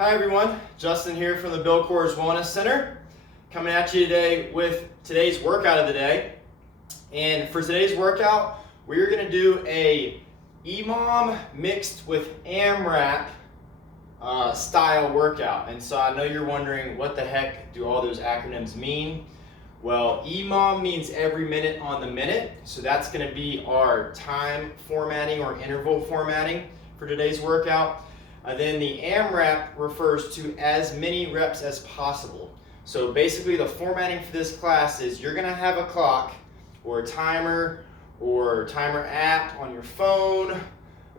Hi everyone, Justin here from the Bill Coors Wellness Center, coming at you today with today's workout of the day. And for today's workout, we're going to do a EMOM mixed with AMRAP style workout. And so I know you're wondering, what the heck do all those acronyms mean? Well, EMOM means every minute on the minute, so that's going to be our time formatting or interval formatting for today's workout. Then the AMRAP refers to as many reps as possible. So basically the formatting for this class is you're going to have a clock or a timer or timer app on your phone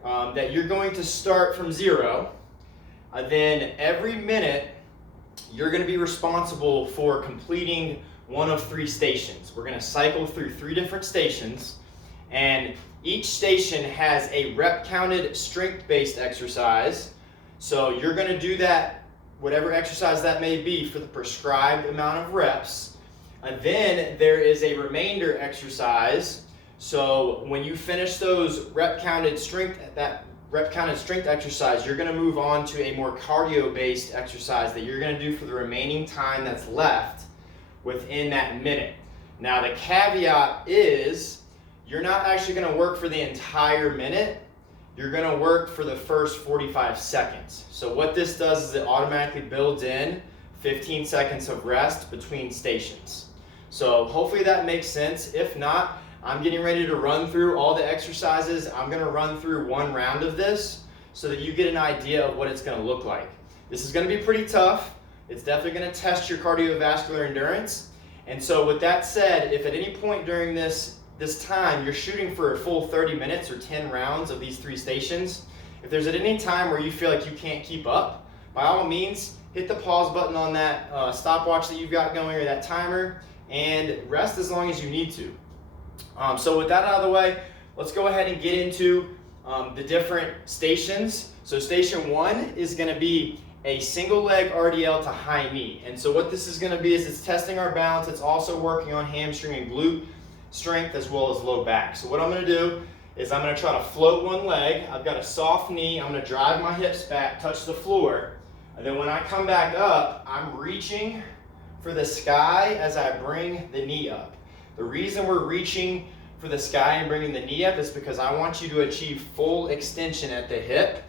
that you're going to start from 0. Then every minute you're going to be responsible for completing one of 3 stations. We're going to cycle through 3 different stations, and each station has a rep counted strength-based exercise. So you're going to do that, whatever exercise that may be, for the prescribed amount of reps. And then there is a remainder exercise. So when you finish those rep counted strength exercise, you're going to move on to a more cardio-based exercise that you're going to do for the remaining time that's left within that minute. Now the caveat is, you're not actually going to work for the entire minute. You're going to work for the first 45 seconds. So what this does is it automatically builds in 15 seconds of rest between stations. So hopefully that makes sense. If not, I'm getting ready to run through all the exercises. I'm going to run through one round of this so that you get an idea of what it's going to look like. This is going to be pretty tough. It's definitely going to test your cardiovascular endurance. And so with that said, if at any point during this time you're shooting for a full 30 minutes or 10 rounds of these 3 stations, if there's at any time where you feel like you can't keep up, by all means hit the pause button on that stopwatch that you've got going or that timer, and rest as long as you need to. So with that out of the way, let's go ahead and get into the different stations. So station 1 is going to be a single leg RDL to high knee. And so what this is going to be is it's testing our balance. It's also working on hamstring and glute strength as well as low back. So what I'm going to do is I'm going to try to float one leg. I've got a soft knee. I'm going to drive my hips back, touch the floor. And then when I come back up, I'm reaching for the sky as I bring the knee up. The reason we're reaching for the sky and bringing the knee up is because I want you to achieve full extension at the hip,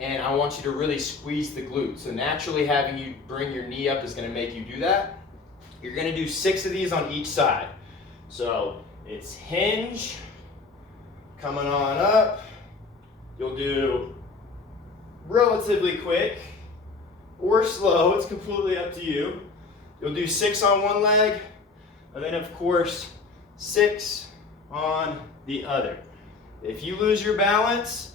and I want you to really squeeze the glute. So naturally having you bring your knee up is going to make you do that. You're going to do 6 of these on each side. So it's hinge, coming on up. You'll do relatively quick or slow, it's completely up to you. You'll do 6 on one leg, and then of course 6 on the other. If you lose your balance,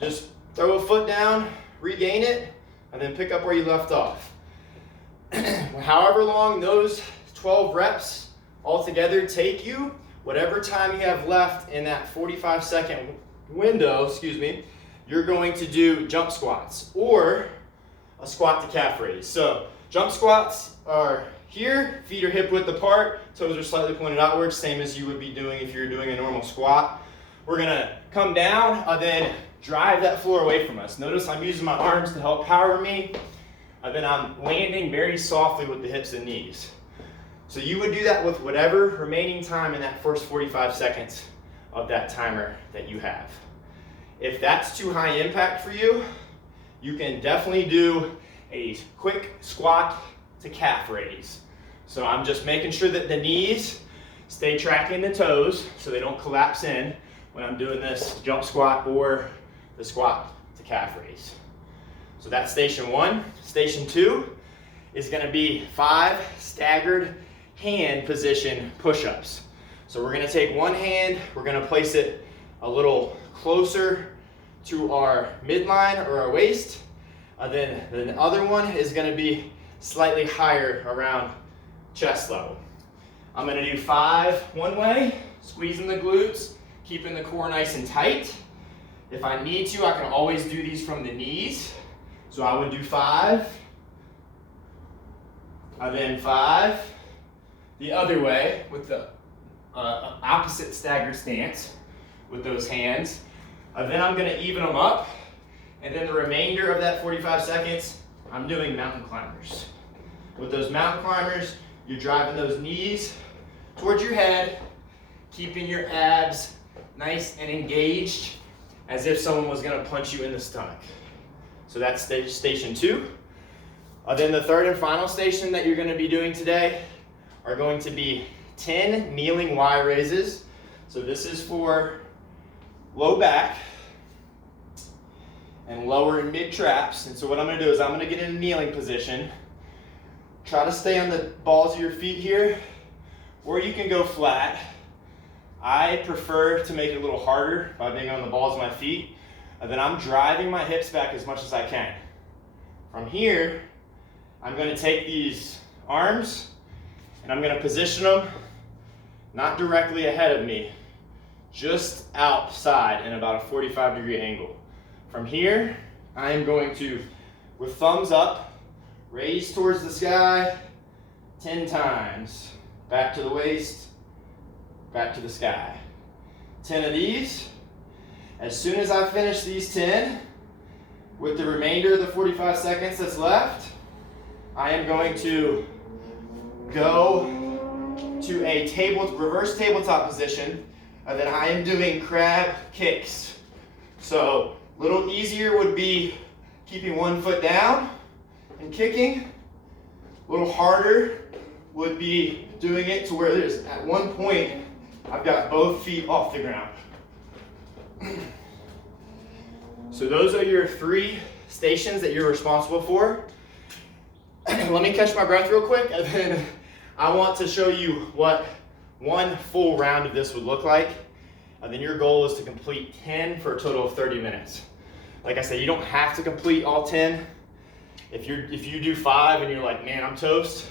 just throw a foot down, regain it, and then pick up where you left off. However long those 12 reps altogether take you, whatever time you have left in that 45-second window, you're going to do jump squats or a squat to calf raise. So jump squats are here, feet are hip width apart, toes are slightly pointed outwards, same as you would be doing if you're doing a normal squat. We're gonna come down and then drive that floor away from us. Notice I'm using my arms to help power me, and then I'm landing very softly with the hips and knees. So you would do that with whatever remaining time in that first 45 seconds of that timer that you have. If that's too high impact for you, you can definitely do a quick squat to calf raise. So I'm just making sure that the knees stay tracking the toes so they don't collapse in when I'm doing this jump squat or the squat to calf raise. So that's station 1. Station 2 is going to be 5 staggered hand position push-ups. So we're going to take one hand, we're going to place it a little closer to our midline or our waist, and then the other one is going to be slightly higher around chest level. I'm going to do 5 one way, squeezing the glutes, keeping the core nice and tight. If I need to, I can always do these from the knees. So I would do 5, and then 5, the other way with the opposite staggered stance with those hands. Then I'm going to even them up, and then the remainder of that 45 seconds, I'm doing mountain climbers. With those mountain climbers, you're driving those knees towards your head, keeping your abs nice and engaged as if someone was gonna punch you in the stomach. So that's station 2. Then the third and final station that you're gonna be doing today are going to be 10 kneeling Y raises. So this is for low back and lower and mid traps. And so what I'm gonna do is I'm gonna get in a kneeling position. Try to stay on the balls of your feet here, or you can go flat. I prefer to make it a little harder by being on the balls of my feet. And then I'm driving my hips back as much as I can. From here, I'm gonna take these arms and I'm gonna position them not directly ahead of me, just outside in about a 45-degree angle. From here, I am going to, with thumbs up, raise towards the sky 10 times. Back to the waist, back to the sky. 10 of these. As soon as I finish these 10, with the remainder of the 45 seconds that's left, I am going to go to a reverse tabletop position, and then I am doing crab kicks. So a little easier would be keeping one foot down and kicking. A little harder would be doing it to where there's, at one point, I've got both feet off the ground. So those are your 3 stations that you're responsible for. Let me catch my breath real quick, and then I want to show you what one full round of this would look like. And then your goal is to complete 10 for a total of 30 minutes. Like I said, you don't have to complete all 10. If you do 5 and you're like, man, I'm toast,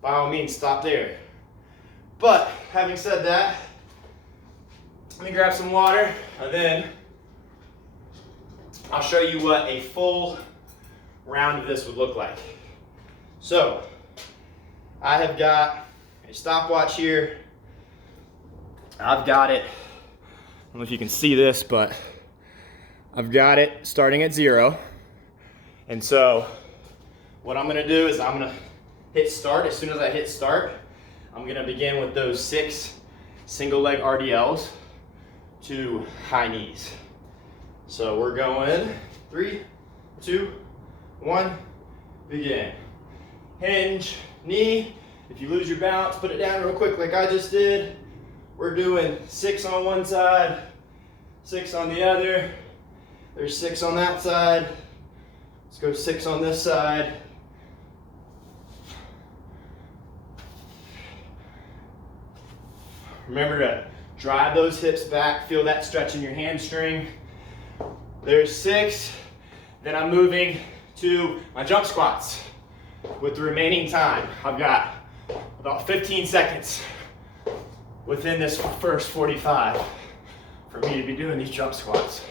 by all means, stop there. But having said that, let me grab some water, and then I'll show you what a full round of this would look like. So, I have got a stopwatch here. I've got it, I don't know if you can see this, but I've got it starting at 0. And so, what I'm gonna do is I'm gonna hit start. As soon as I hit start, I'm gonna begin with those 6 single leg RDLs to high knees. So we're going 3, 2, 1, begin. Hinge, knee. If you lose your balance, put it down real quick like I just did. We're doing 6 on one side, 6 on the other. There's 6 on that side. Let's go 6 on this side. Remember to drive those hips back, feel that stretch in your hamstring. There's 6. Then I'm moving to my jump squats with the remaining time. I've got about 15 seconds within this first 45 for me to be doing these jump squats.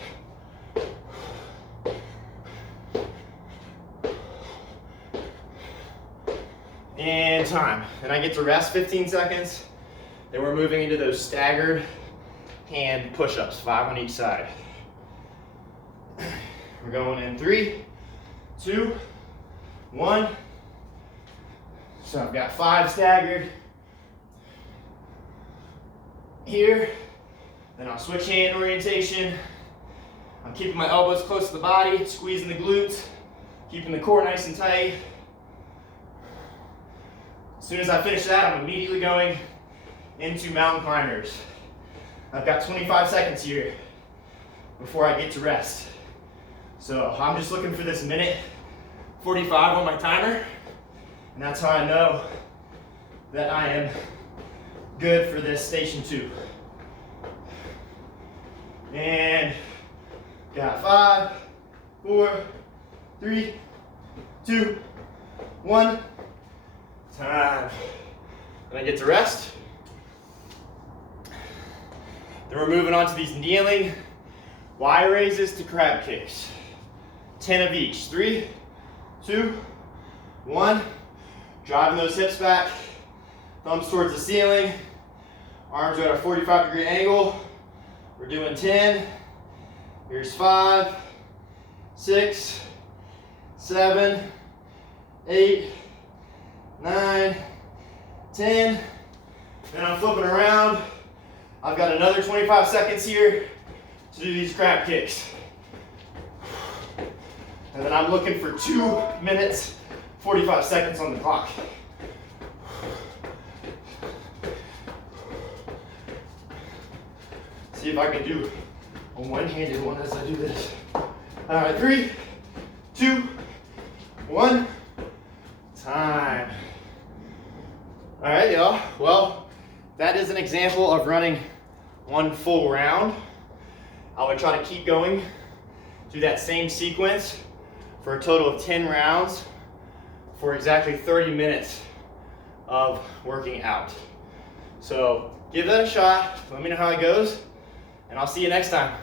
And time. Then I get to rest 15 seconds. Then we're moving into those staggered hand push-ups, 5 on each side. We're going in 3, 2, 1. So I've got 5 staggered here. Then I'll switch hand orientation. I'm keeping my elbows close to the body, squeezing the glutes, keeping the core nice and tight. As soon as I finish that, I'm immediately going into mountain climbers. I've got 25 seconds here before I get to rest. So I'm just looking for this minute 45 on my timer, and that's how I know that I am good for this station 2. And got 5, 4, 3, 2, 1. Time. Then I get to rest. Then we're moving on to these kneeling Y raises to crab kicks. 10 of each. 3, 2, 1. Driving those hips back. Thumbs towards the ceiling. Arms are at a 45-degree angle. We're doing 10. Here's 5, 6, 7, 8, 9, 10. Then I'm flipping around. I've got another 25 seconds here to do these crab kicks. And then I'm looking for 2 minutes, 45 seconds on the clock. See if I can do a one-handed one as I do this. All right, 3, 2, 1, time. All right, y'all. Well, that is an example of running one full round. I would try to keep going, do that same sequence for a total of 10 rounds for exactly 30 minutes of working out. So give that a shot. Let me know how it goes, and I'll see you next time.